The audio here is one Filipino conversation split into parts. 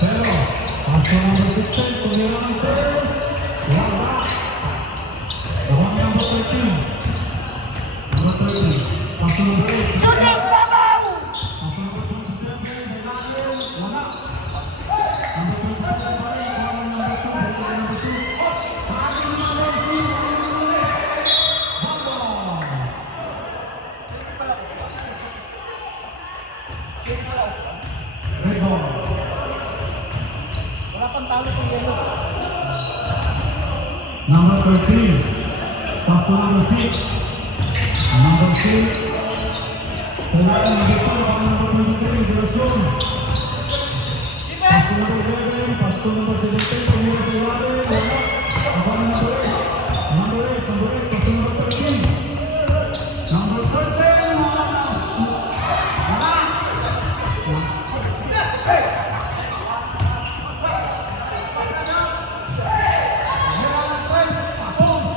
Pero, paso number 16, tumira ng Perez. Wala. Bawang number 13. Number 30. Paso number 8. Judas Babaw! Paso number 27, Daniel. Wala. Number 27, bawang number 2. Number 2. Paso number 3. Bawang. Red ball. Wala pang talo kung yelo. Number 13, pass to number 6. Number 6, kailangan dito ang number 23, Gerson. Pass to number 11, pass to number 17, tumira sa ilalim, wala. Abang number 8, number 8, pass to number 13. Number 13, wala. Wala.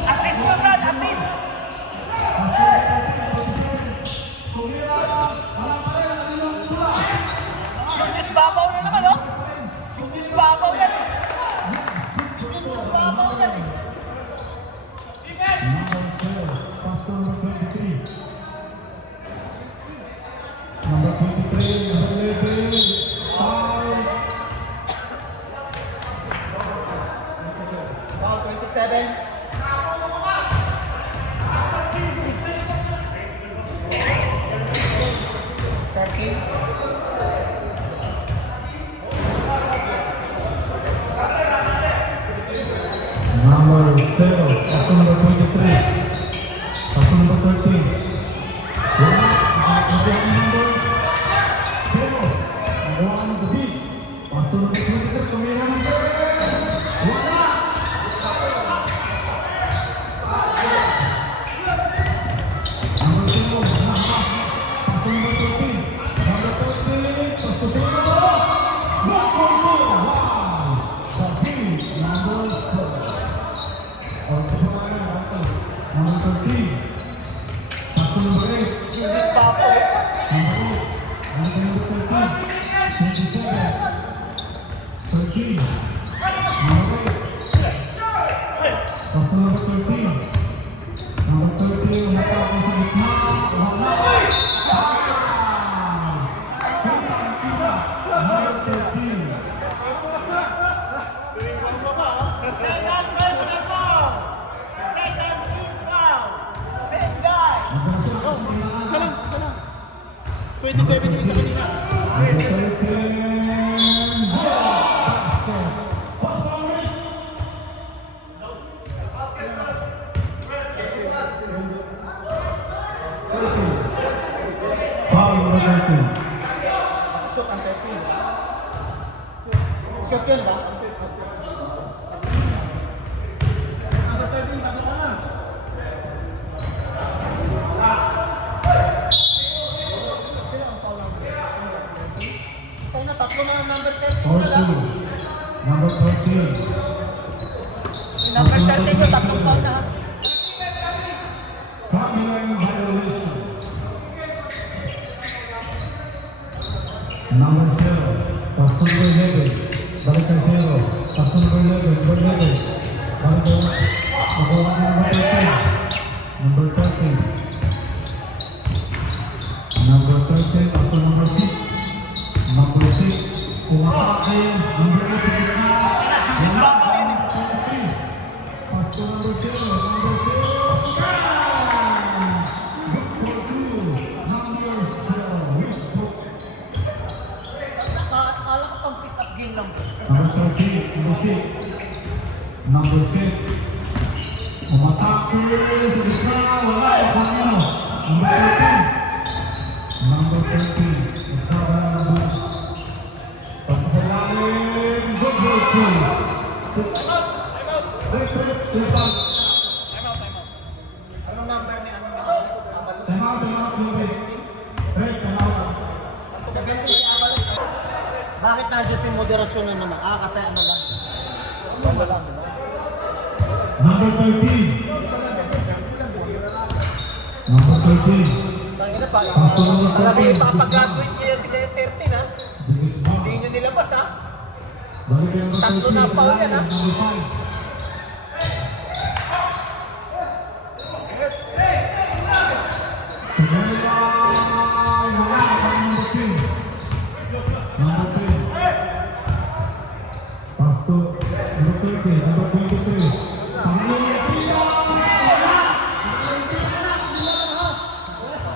Assist mo, Brad! Assist! Judas Babaw na naman, oh! Judas Babaw yan! Judas Babaw yan! Number 23, number 11, foul. Wow, 27. Number 7, pass to number 23, pass to number 13. Wala, number 0, number 1 of the beat. Pass to number 23, tumira ng Perez. Wala. Number 0, pass to number 13. Number 13, pass to 0. Number 13, pass to number 8. Judas Babaw. Number 13, 27, 13, number 8. Pass to number 13. Number 13, umatake sa gitna. Wala. Number 13. Second personal foul! Second team foul! Same guy! Isa lang. 27 yung isa kanina. Number 13. Basket. Foul number 13. Nakashoot ang 13. Shot yun ba? Number 13, tabi ka na. Sila ang foul number 13. Tayo na, tatlo na ang number 13 Foul na lang. 2. Number 13. Yung number 13 ko, tatlong foul na. Copyright violation. Number 0. Pass to number 11. Balik kay 0. Pass to number 11. Number 11. Balik kay magawa ng number 13. Number 13. Number 13. Pass to number 6. Number 6. Umatake. Number 8 sa gitna. Judas Babaw yan eh. Pass to number 0. Number 0. Good for 2. Number 0. Westbrook. Akala ko pang pick up game lang. Number 13, number 6. Number 6. Umatake sa gitna. Wala. Kanino? Number 13. Number 13. Ikaw ang boost. Pasalalim. Good for 2. Anong number ni ano? Time out, number 17. Time out. 17 si Abal. Bakit nandiyan si moderasyon na naman? Kasi ano lang. Wala lang. Number 13. Number 13. Tangina pa. Pasto number 13. Alam mo, ipapagraduate niya si 13 ha? Hindi nyo nilabas ha? Balik yung number Tatlo 13, na foul yan, ha? number 5.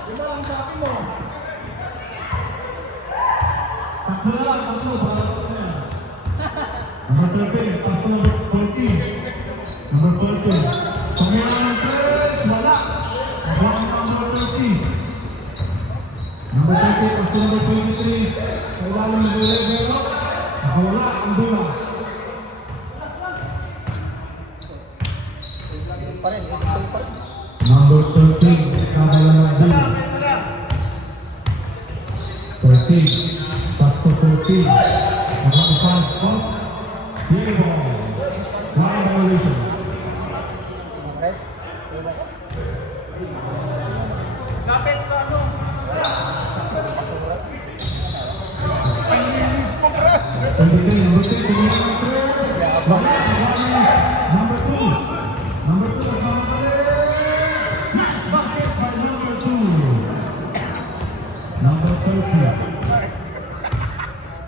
Iba ang sabi mo. Number 13, pass to number 14. Number 14. Pangyalan ng press, wala. Abang number 13. Number 30, pass to number 23. Sa ilalim ng Guerrero. Nakawala ang bola. Pa rin, ito pa rin. Number 13, kabala ng bola. 13, pass to 14. Abang 5 out. Play ball. Line violation. Right? Kapit sa ano? Ang linis mo, bro. Number 3, pumila ng press. Wala. Number 2. Number 2, nagmamadali. Next basket by number 2. Number 30.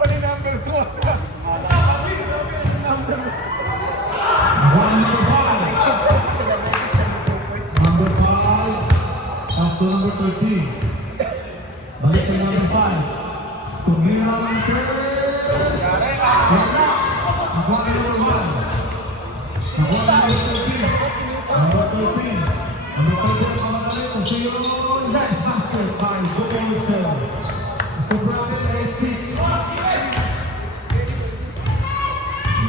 Pali number 2. Number 5. Number 5. Pass to number 13. Balik kay number 5. Tumira ng press. Wala. Nakuha kay number 1. Nakuha kay number 13. Number 13. Number 13 nagmamadali. Kusiro. Next basket by Joel Mister. Sobrang 8-6.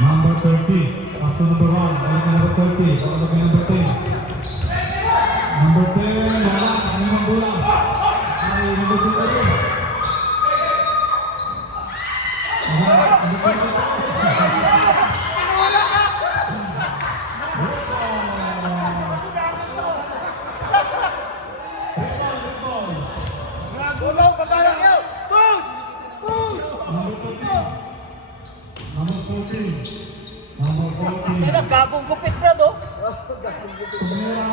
Number 30, pass to number 1, balik kay number 30, balik kay number 10. Number 10, wala, kanina bola. Ay, number 2 pa rin. Nagulong pa tayo. Push! Push! Number 14. Number 14. Number 14. Ay, nagkagong gupit na, no? Tumira,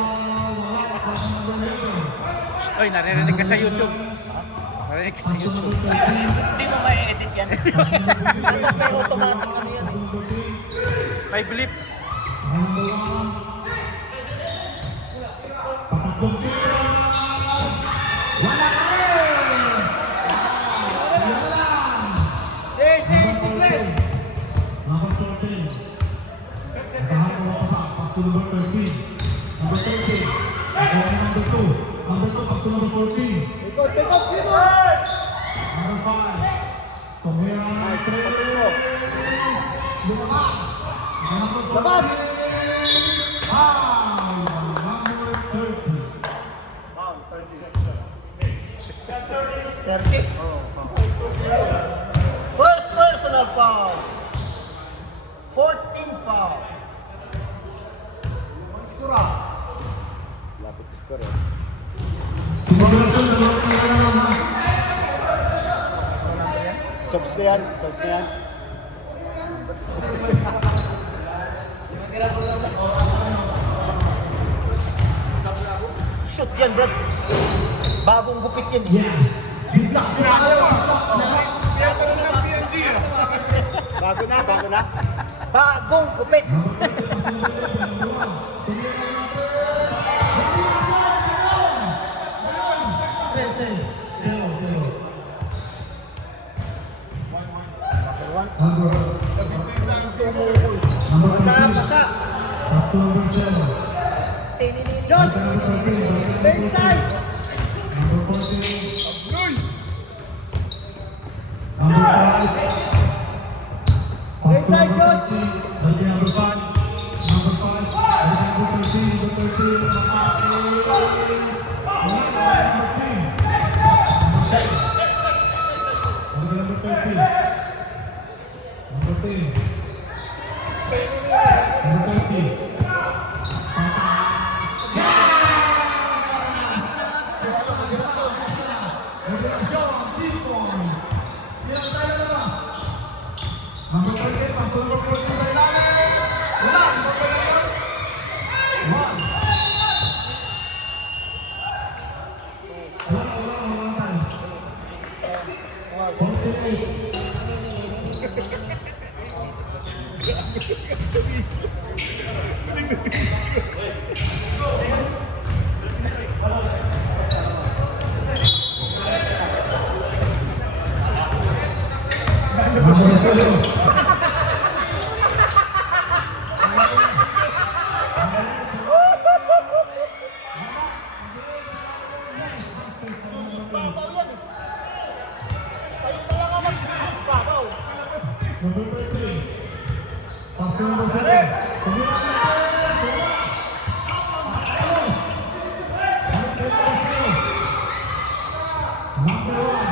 wala, pass to number 11. Oy, naririnig ka sa YouTube. Naririnig ka sa Pass to YouTube. number 13. Hindi mo ma-edit yan. May automatic ano yan. Number 3. May blip. Number 1. Patatlong tira. Wala ka rin! Wala lang! Number 14. Nakahato na pa pass to number 13. Number 13. Nakuha ni number 2. Number 2, pass to number 14. Number 5. Tumira ng 3. Lumabas! Number 14. Labas! Foul! Number 30. 30. First personal foul. 14 foul. Simulasan na lang ang kailangan. Subs na yan. Subs na yan. Shoot yan, Brad. Bagong gupit yan. Yes. Good luck. Kaya ka na ng PNG. Bago na, bago na. Bagong gupit. Basa. Just! Backside! Backside, Josh! Number 5. Number 5. Number 13. Number 13. Number 13. Number 10. Number 13. Number 38, pasok number 40 sa ilalim. Wala, number 38. One. Wala. 48. Number 7. Number 13. Pasok number 7. Number 1.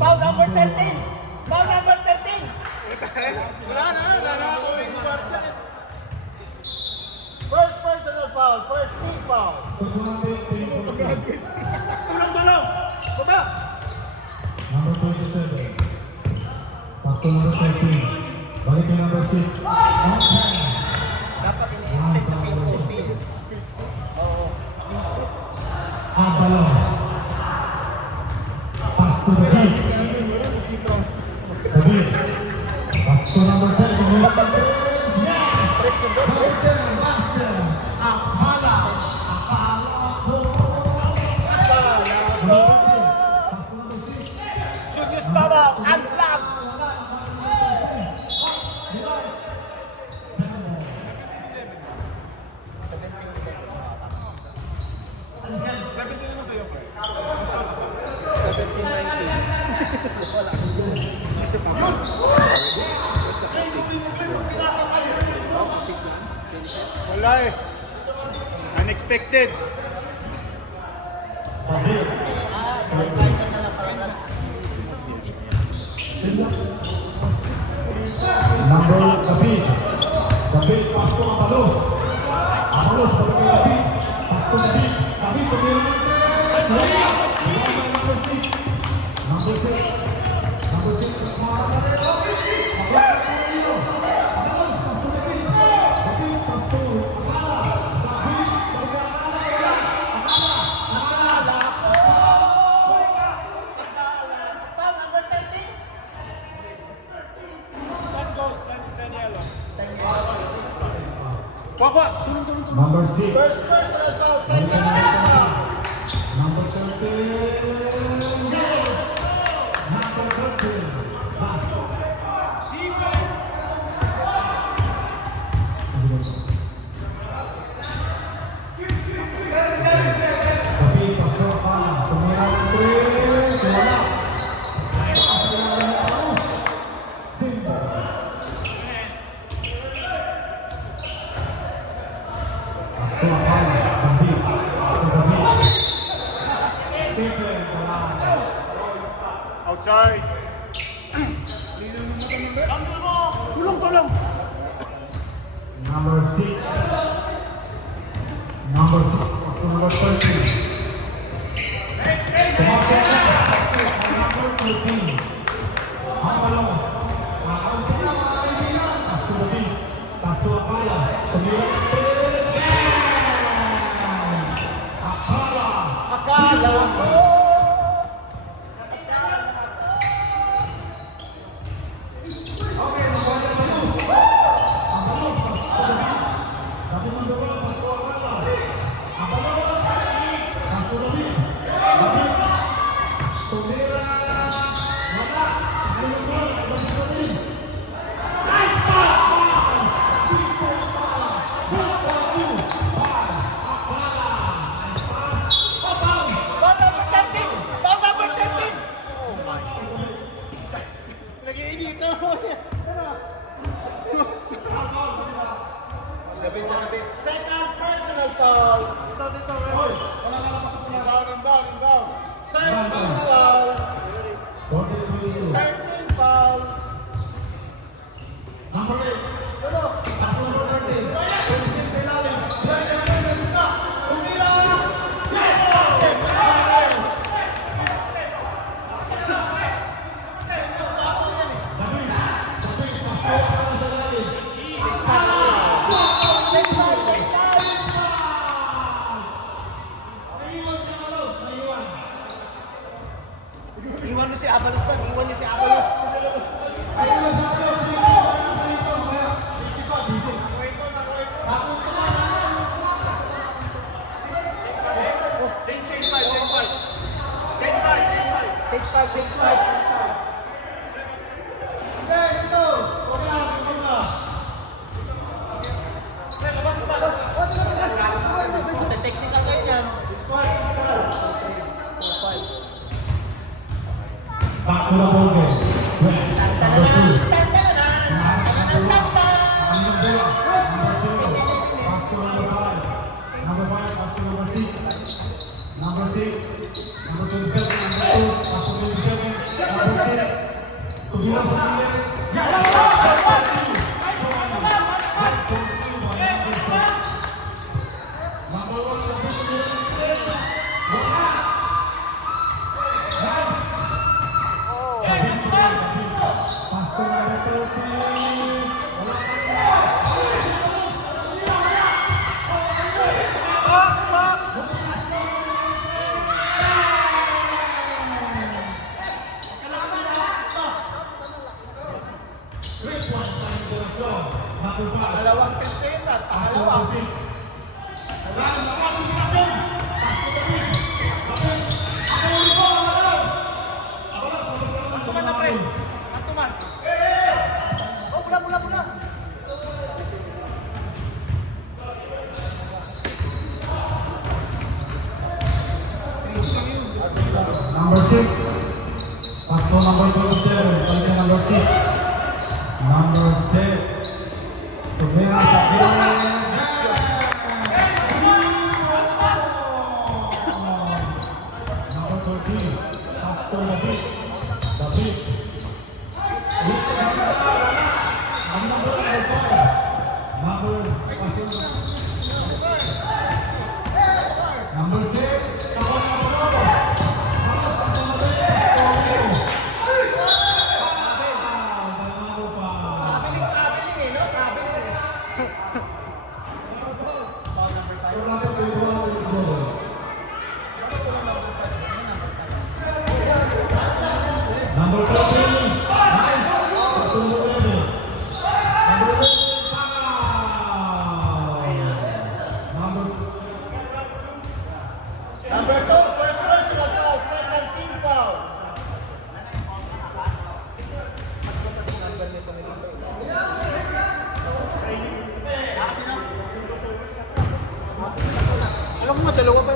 Foul number 13! Foul number 13! Wala na ako yung kwarta. First personal foul, first team foul. Tulong! Baba! Number 27. Pasok number 13. Balik kay number 6. Dapat ini-extend kasi yung 14. Oo. Abalos. Pass to the beat. The beat. Pass to number 10. Master. Akala. Pass to number 6. Julius Baba, unblocked! Wala eh. Unexpected. Number David. David, pass to Abalos. Abalos, balik kay David. Pass to David. David, tumira ng 3. Number 6. Number 6. Number 6. Abalos, pass to David. David, pass to Akala. David, balik kay Akala. Foul number 13! Kwa. Number 6. First personal foul, second team foul. Number 13. Number 13. Pass. Tapi pass to Akala. Tumira ng 3. Wala. Pass to Abalos. Simple. Pass to Akala. David. Pass to David. Stephen. Wala. Outside. Tulong! Number 6. Number 6. Pass to number 13. Tumasok na. Number 13. Abalos. Ang pinaka-kaibigan. Pass to David. Pass to Akala. Tumira ng 3. Akala. Akala ko! Okay, nabaya Abalos. Abalos, pass to David. David number 1, pass to Akala. Abalos. Pass to David. David. Tumira. Wala. Ayun doon. David David. Nice pass! David to Akala. Good for you. Ball. Akala. Nice pass. Foul. Foul number 13! Foul number 13! Nag-iinit ako siya. Second personal foul. Dito. Wala na pasok na. Down. Third team foul. 42. 13 foul. Number 8. Pass to number 13. 26 sa ilalim. Change five. Technical kayo yan. Back to the ball game. West, number 2. Number 5, pass to number 6. Number 6, number 27, number 2, pass to 27, number 6. Tujuan sembilan. Number 1, pass to number 30. Dalawang test na yun at pangalawa. Antuman na pre. Antuman. Oh, pula. Number 6, pass to number 27, balikan number 6. Number 6, Tumira sa number 13, pass to David. Number 5, number 6, Number 13, nice. Number 2, first personal foul, second team foul. Alam mo, dalawa pa.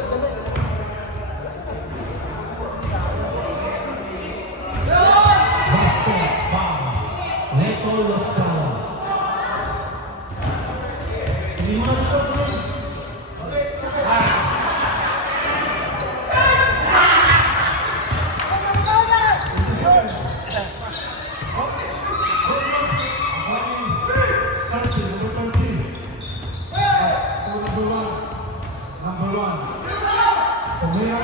Number 1, Tumira.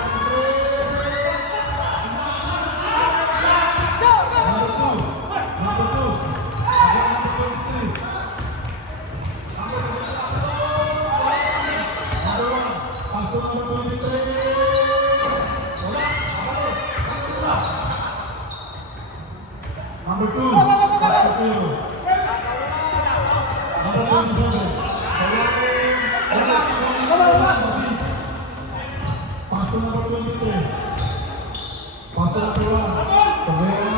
Number 2, pass to 0. Number 27, pass to number 23. Pass to number 1. Tumira.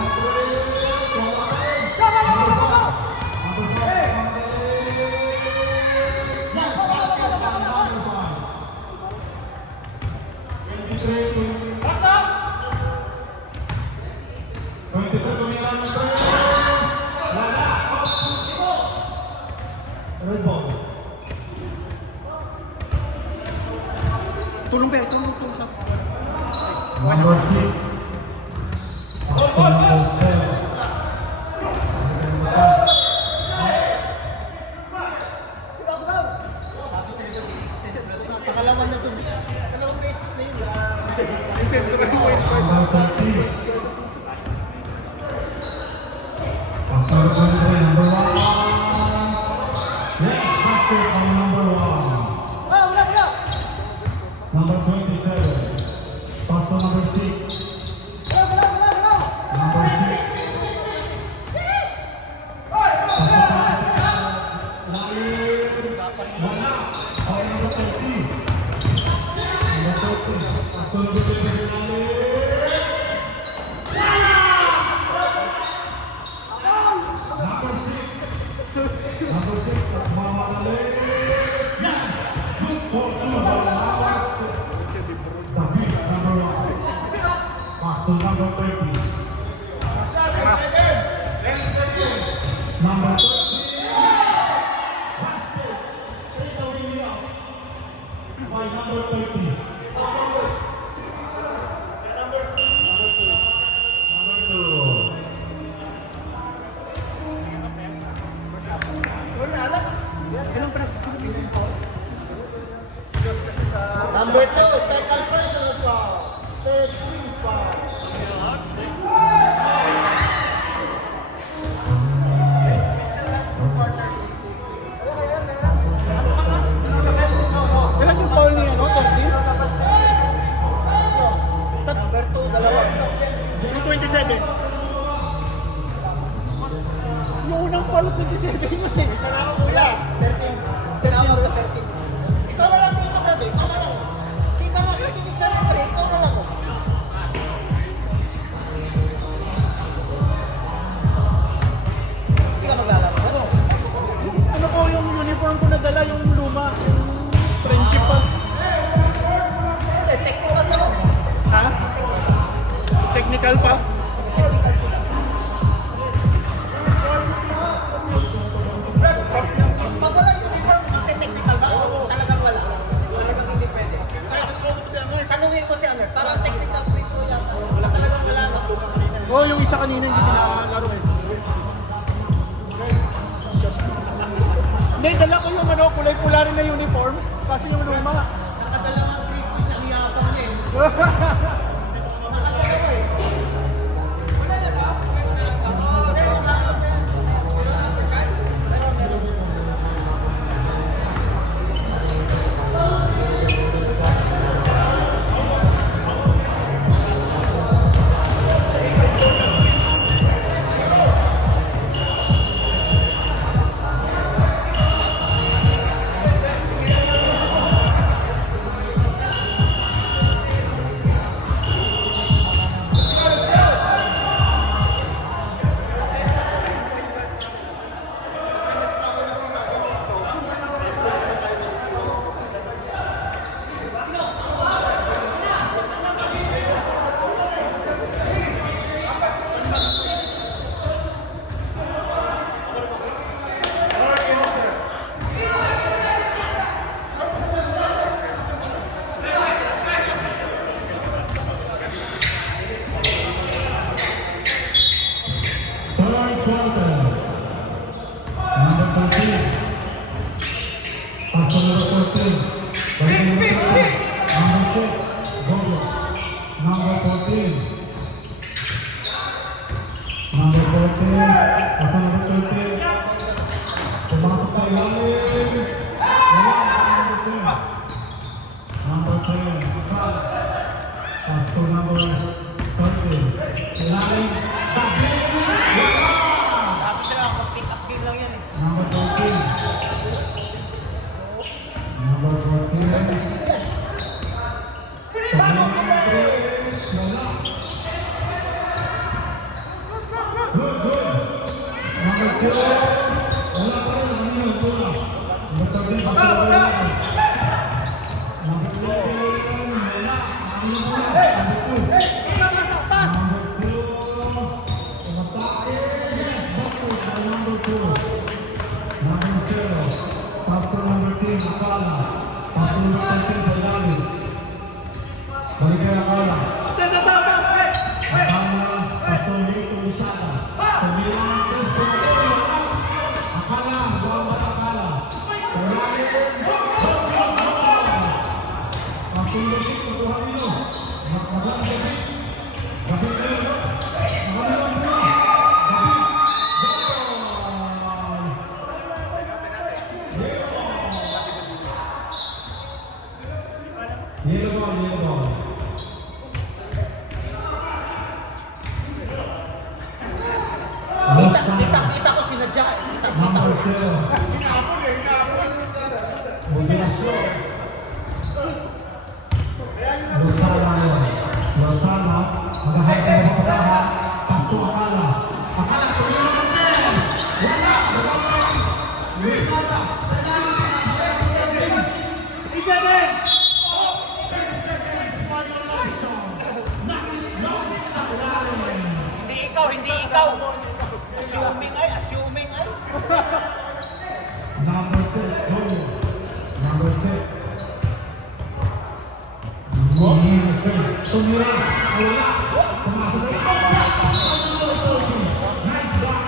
Red ball. Tulong ba? Number 6. Pass to number 7. Pangalawa na dun. Dalawang beses na yun. Number 13. Pass to number 23. Number 1. Next basket on number 1. Number 27. Pass to number 6. Number 6. Wala. Foul number 30. Number 30. Pass to number 30. Number 6, Muhammad Ali. Yes! Good for two. David, number 1. Pass to number 30. Number 30. Basket. Take away out. By number 30. Number 2. Number 2, second personal foul. 13 foul. Kailan yung foul niya, no? 13? Number 2, dalawa. Yung 27. Yung unang foul, 27 yun eh. Isa na ako kuya. 13. Tinawag ko 13. Ikaw na lang dito, brother. Ikaw na lang. Hindi ka makikinig sa referee. Ikaw na lang. Hindi ka maglalaro. Ano? Ano ko yung uniform ko nadala, yung luma, yung friendship pa. Hindi, technical naman. Ha? Technical pa? Technical siya. Brad, props lang. Pag wala yung uniform, technical ba? O talagang wala? Talagang hindi pwede. Kaya kung si Amir, tanungin ko si Amir, parang technical tricks ko yan. Wala talagang wala. Oo, yung isa kanina hindi pinakalaro eh. Hindi, dala ko yung ano, kulay-pula rin na uniform, kasi yung luma. Nakadalawang grade ko sa iyapang niya eh. Third quarter. Number 13. Pass to number 14. Balik number 13. Number 6. Gogo. Number 14. Number 14. Pass to number 13. Pumasok sa ilalim. Wala. Number 10. Pass to number 13. Ilalim. David. Sabi sila, pick up game lang yan eh. Number 14. Number 14. Good, good. Number 2. Wala pa rin. Ano yung bola? Number 13. Number 11. Wala. Ano yung bola? Number 2. Number 2. Tumatake. Yes, basket by number 2. Number 0. Pass to number 10. Akala. Pass to number 13 sa ilalim. Balik kay Akala. Akala. Pass to Lito Usada. Tumira ng Cristo. Akala. Bawat Akala. Sa ilalim. Pass to number 6. Kuha nilo. Magpagang David. David nilo. Magalang nilo. David. Yellow ball, yellow ball. Kita ko sinadya eh. Kita Number 0. Kombinasyon. Lozano yun. Lozano, maghahay ka ng basahan. Pasto Akala. Akala, tumira ng test. Wala. Lozano. Hindi ikaw. Assuming ay. Number 6, go. Number 6. Tumira. Wala. Pumasok sa nice block.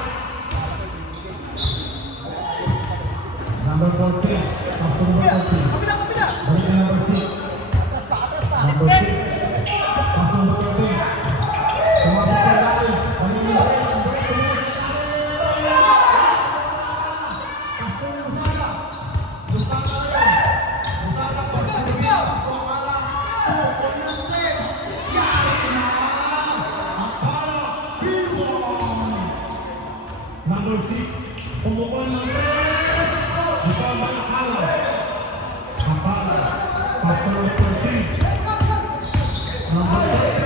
Number 14. Pass to number 14. Balik na number 6. Number 6. Pass to number 14. Pumasok sa ilalim. Balik na number 8. Number 6, pumukol ng red. Bukal ba yung Akala? Akala. Pass to number 14. Number 13.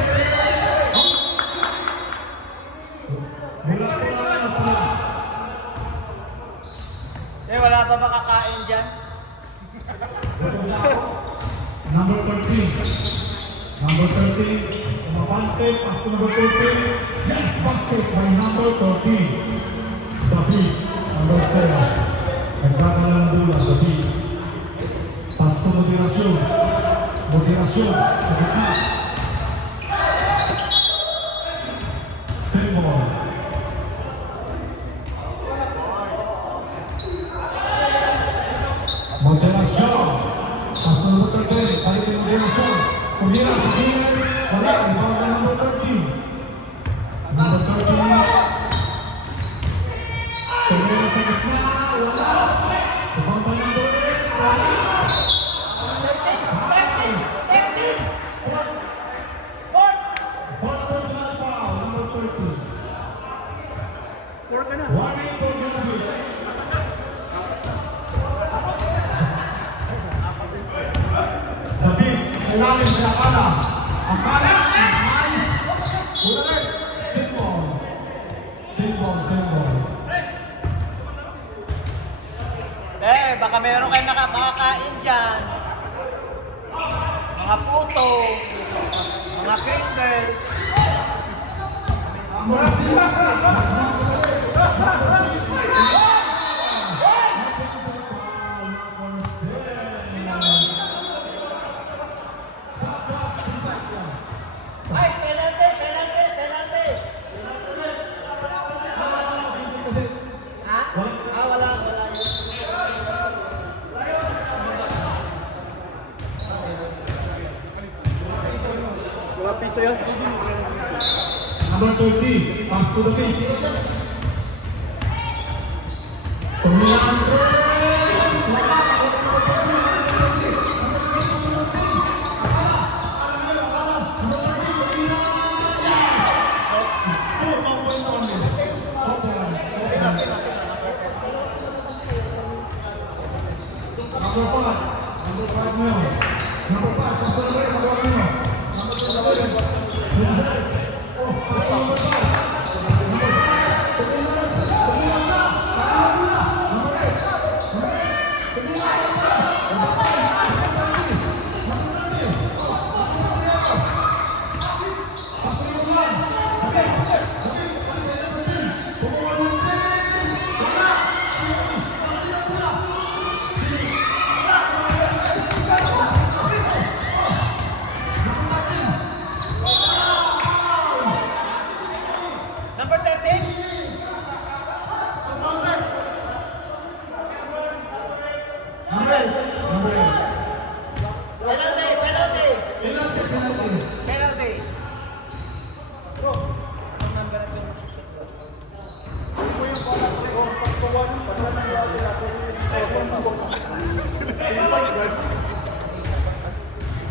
Pula. Wala pa makakain dyan? Number 13. Number 13. Umabante. Pass to number 14. Yes, basket by number 13. David, number 7. Nagkakala ng bola, David. Pass to motivasyon. Motivasyon. Sa gitna. Seymour. Motivasyon. Pass to number 13. Balik yung motivasyon. Kumira sa gilid. Wala. Ibang na number 13. Number 13. Tumira sa gitna, wala. Tumambay ng bola, wala. Fourth personal foul, number 13. 4 ka na. Warning for David. David, kailangan sa Akala. Akala, nice. Ulit. Seymour. Baka meron kayo makakain dyan. Mga puto, mga fingers. Ay, penalty. Ha? Wala yun. Wala piso yan. Number 30, pass to the feet. Pemilaan Number 5, pass to the feet. Number 13? Penalty. Ang number ito magsusot ko.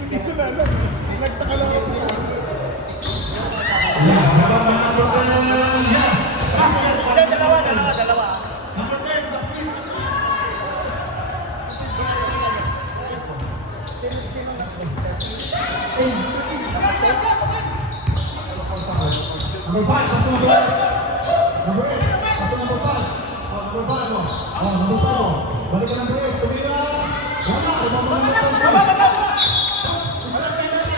Ito na lang. Nagtaka lang ako. Dalawa. Number 5, pass number 8. Number 8, pass number 5. Oh, number 5 mo. Oh, number 5 mo. Balik ka number 8. Tumira. Wala, ibang mga number 5. Walang penalty.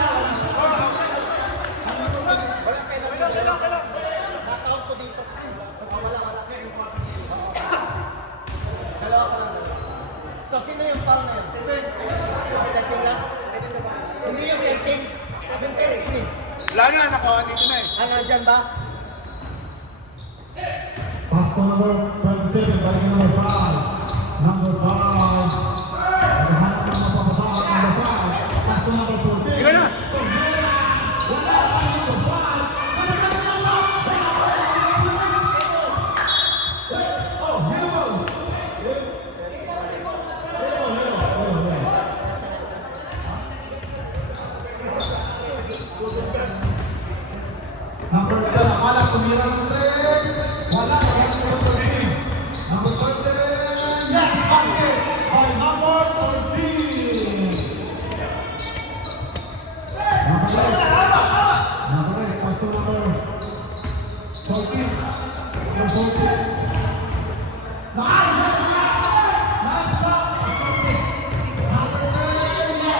Nakakount ko dito. Wala. Dalawa pa lang. So, sino yung foul na yun? Stepping lang? Hindi yung 18. 17. Wala nga, nakawa dito na eh. Nandyan ba? Pass to number 27, balik ka number 5. Number 5. Naghahanap ng mapapasama. Number 5. Pass to number 14. Ikaw na! Number 10, akala tumira ng 3. Wala, number 13. Number 13, yes, basket by number 13. Number 8, pass to number 14. Number 14. Nice stop. Number 10, yes.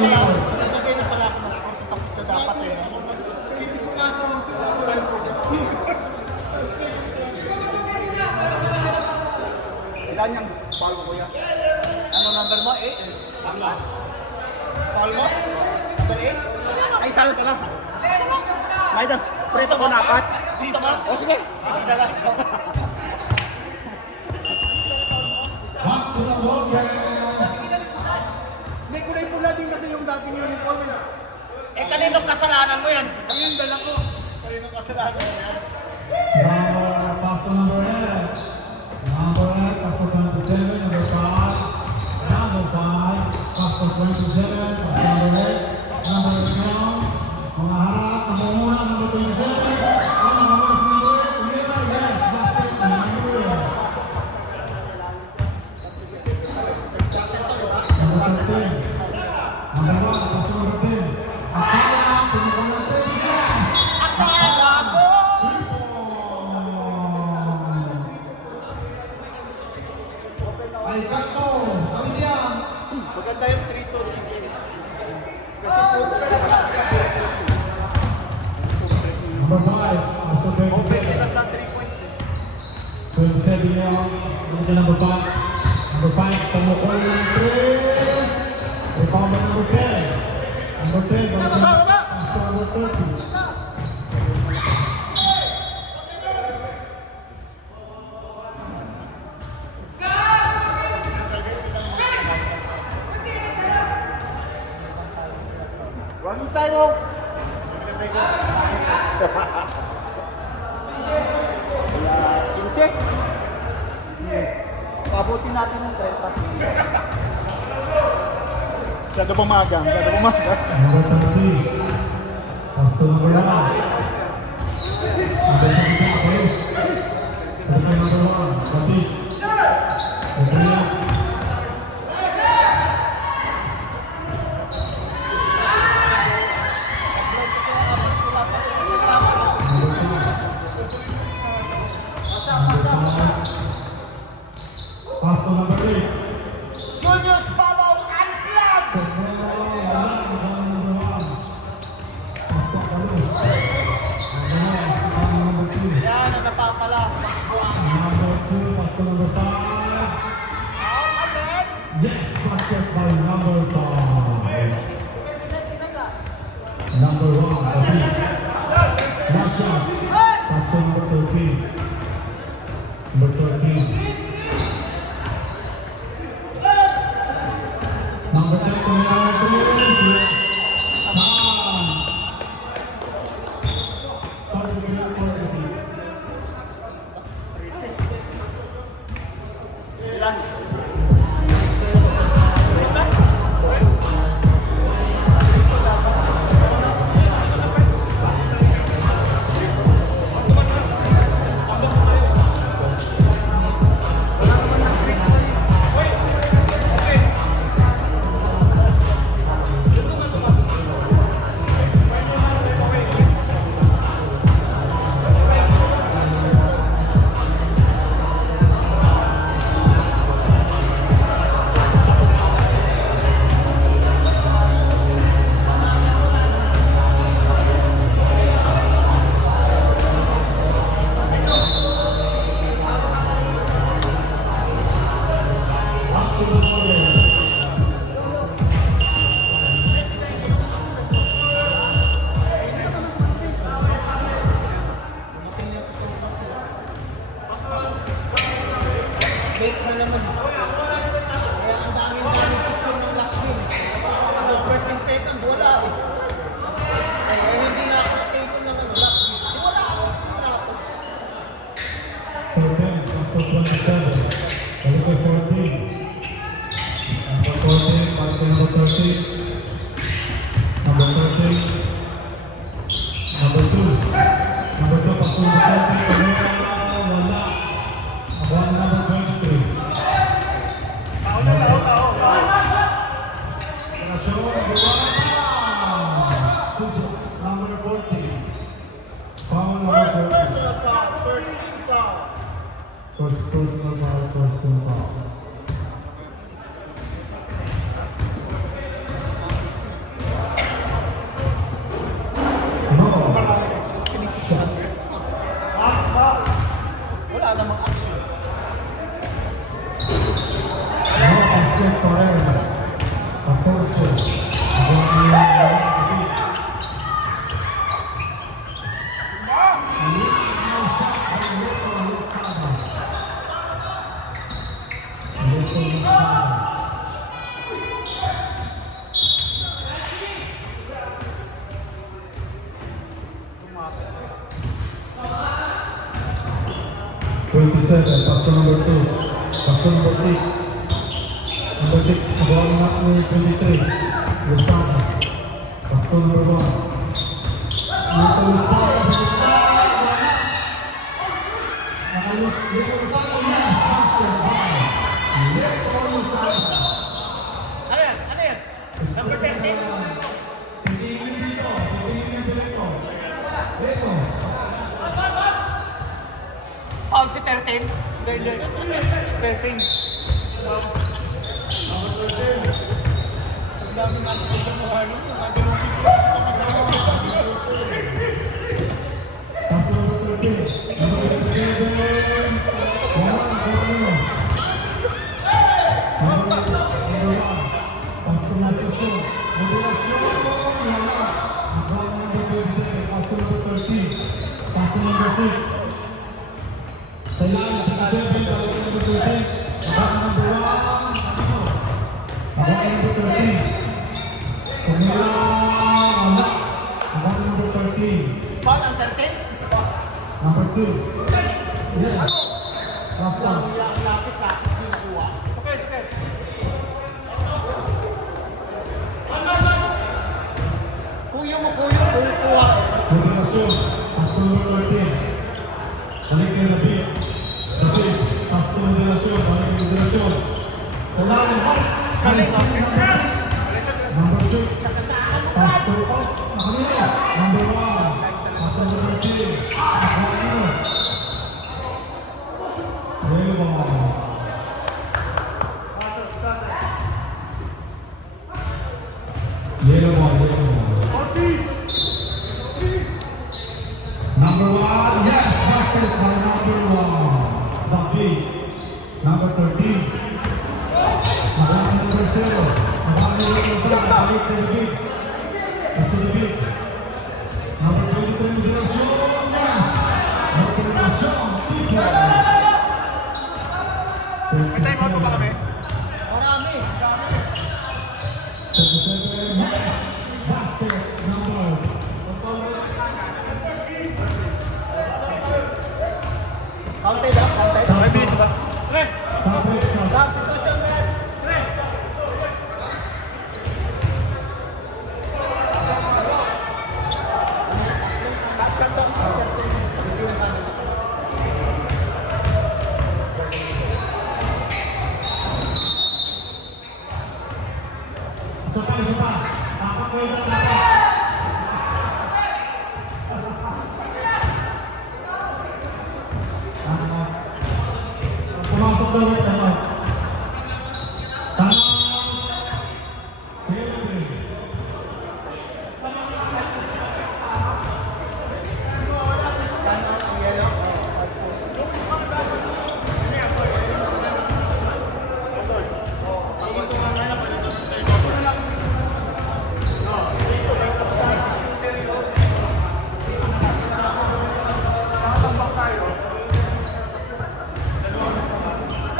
Tama. Naglagay na pala ako ng score sa tapos na dapat eh. Ilan yung foul ko kuya? Ano number mo? 8? Tama. Foul mo? Number 8? Ay, salo pala. May da, preto ko na apat. Gusto mo? O sige. Back to the ball game. May kulay pula din kasi yung dating uniform eh. Eh, kaninong kasalanan mo yan? Ayun, dala ko. Kaninong kasalanan mo yan? Pass to number 8. Number 8, pass to 27. Number 5. Number 5, pass to 27. Pass to number 8. Number 8. Mga harap, number 1, number 27. Number 8. Tumira, yes, basket. Number 13. Number 1, pass to number 10. Akala, tumira ng 10. Yes! Akala ko! Ay, kanto! Kami yan! Maganda yung 3-2. Kasi po, Number 5, pass to open 27. sila sa 3 points eh. 27 yards, nandiyan number 5. Number 5, tumukol ng 3. Rebound by number 10. Number 10, pass to number 30. Running time mo. Wala, 15. Pabutin natin ng 30. Masyado pumaga. Number 30, pass to number 1. Number 17, Police. Number 1, Batid. Gabriel. Pass to number 8. Julius Palaw Unplugged! Yan ang napapala. Number 2, pass to number 5. First personal foul, personal foul. No. Shot. Wala namang action. No basket forever. 14. Pass to number 2. Pass to number 6. Number 6, ball number 23. Lusaka. Pass to number 1. Lito Lusaka. Lito Lusaka, yes, basket. Lito Lusaka. Ano yan? Ano yan? Number 13? Titingin dito. Titingin si Lito. Lito. Foul si 13? Hindi. 13. Ang dami nga sa isang mga ano. Ang ganun ko sila sa kasama. Pass to number 13. Number 27. Number 1. Pass to number 2. Modelasyon. Number 27. Pass to number 13. Pass to number 6. Sa ilalim, 27. Balik to number 13. Abang number 1. Abang number 13. Pumila. Abang number 13. Foul ang 13? Number 2. Yes. Last one. Lapit ka. Hindi nakuha. Okay, okay. Kuyo mo, kuyo. Kuha. Modelasyon. Pass to number 13. Balik kay David. David. Pass to modelasyon. Balik kay modelasyon. Sa ilalim. Galing, oh. Number 6. Pass to Nakamila. Number 1. Pass to number 13. Nakamila. Yellow ball. Yellow ball. Yellow ball. Number 1. Yes. Basket by number 1. David. Number 13. Nakamila number 0. Nakamila number 1. Balik kay David. Pass to David. Number 23. Modelasyon. Yes. Modelasyon. May time out pa ba kami? Marami. 27. Yes. Basket number. Counted up. Counted. May bilis ba? Sabit shot. Substitution. Shot to. Isa pa, isa pa. Dapat ko yung dapat. Pumasok daw yung dapat. Tama. Taylor.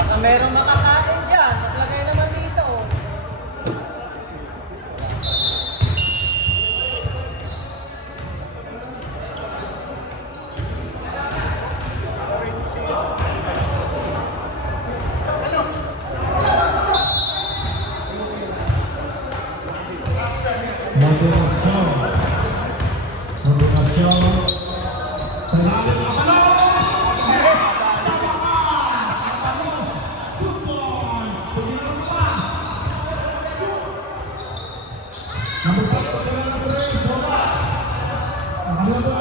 Baka merong makakain dyan. Maglagay naman dito. Modelasyon. Modelasyon. Sa ilalim ng balon. Number 10, number 10, bola. Number 10.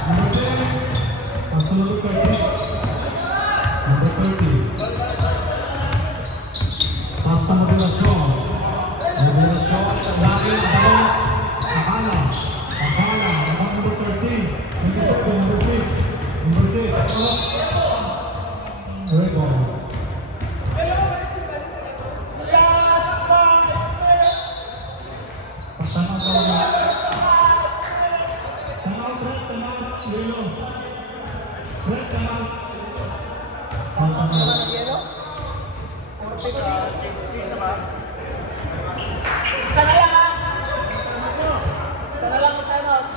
Number 10. Ang sunod ko, 30. Basta mobilasyon. Mobilasyon. Lagi ang balon. Akala. Akala. Number 13. Number 6. Number 6. Rego. Pasama ka na. Tanaw, Brett. Tanaw. Yelo. Brett, tanaw. Tanaw. Yelo? Isa na lang ha! Isa na lang ang time out.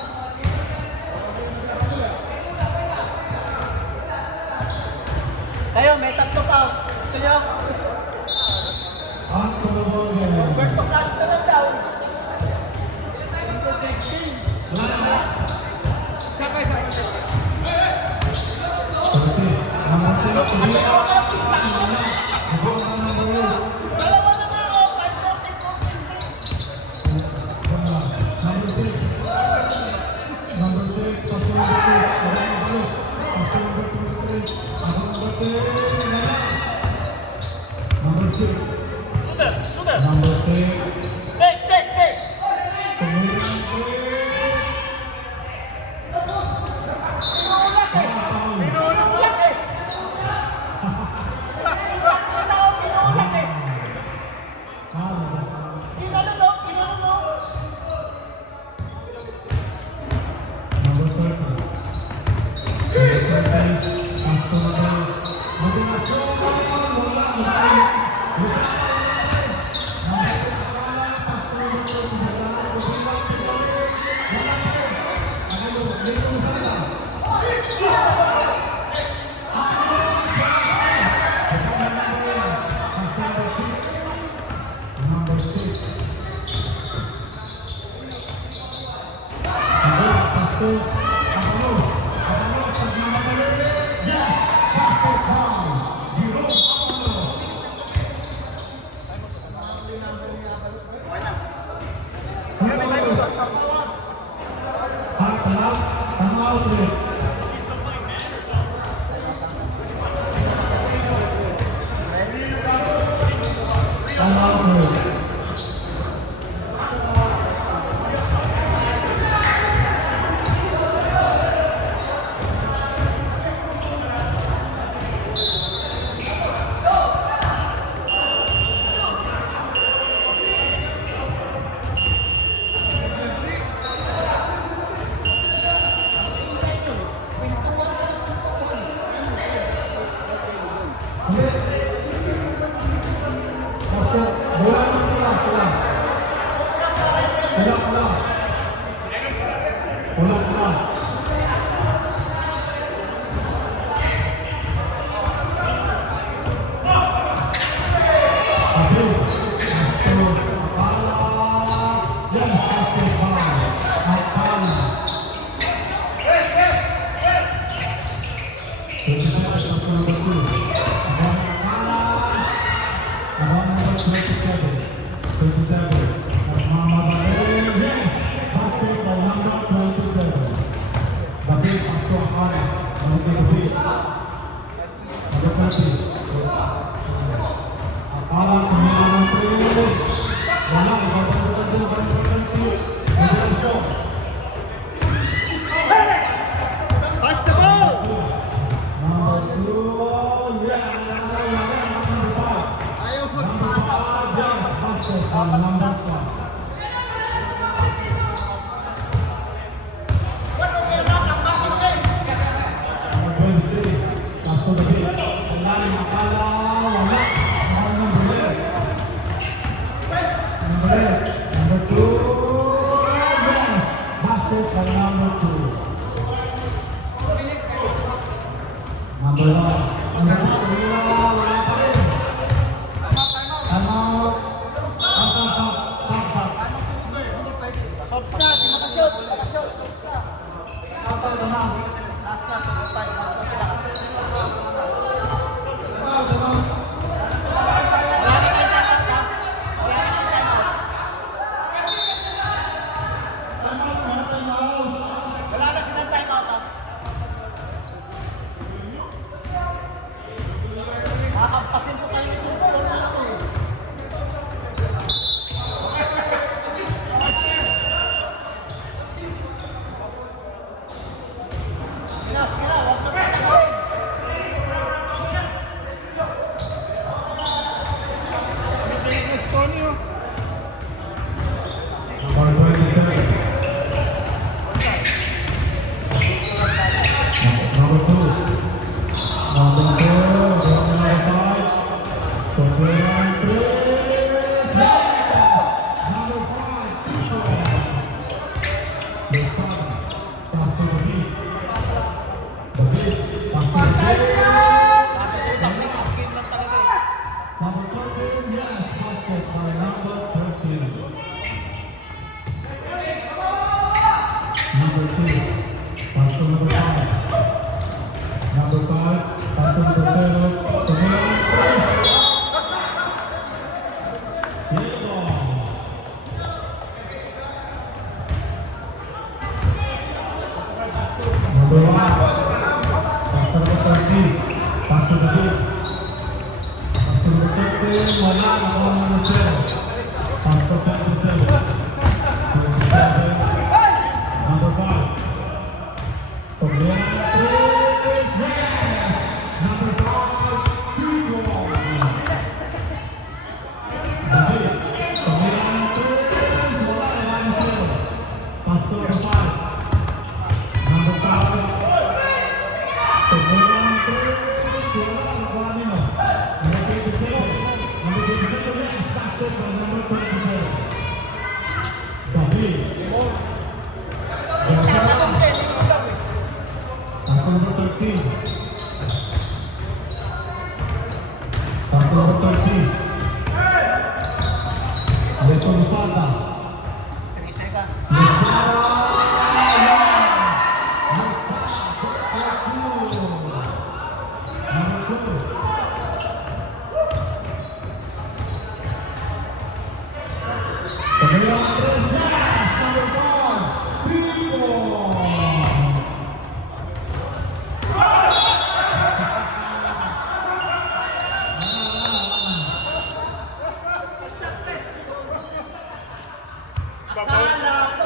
Kayo, may tatlo pa. Gusto nyo? Ang tulungan. Roberto Clash na lang daw. Sabay. Dalawa na nga oh, 5-14. Number 1. number 2.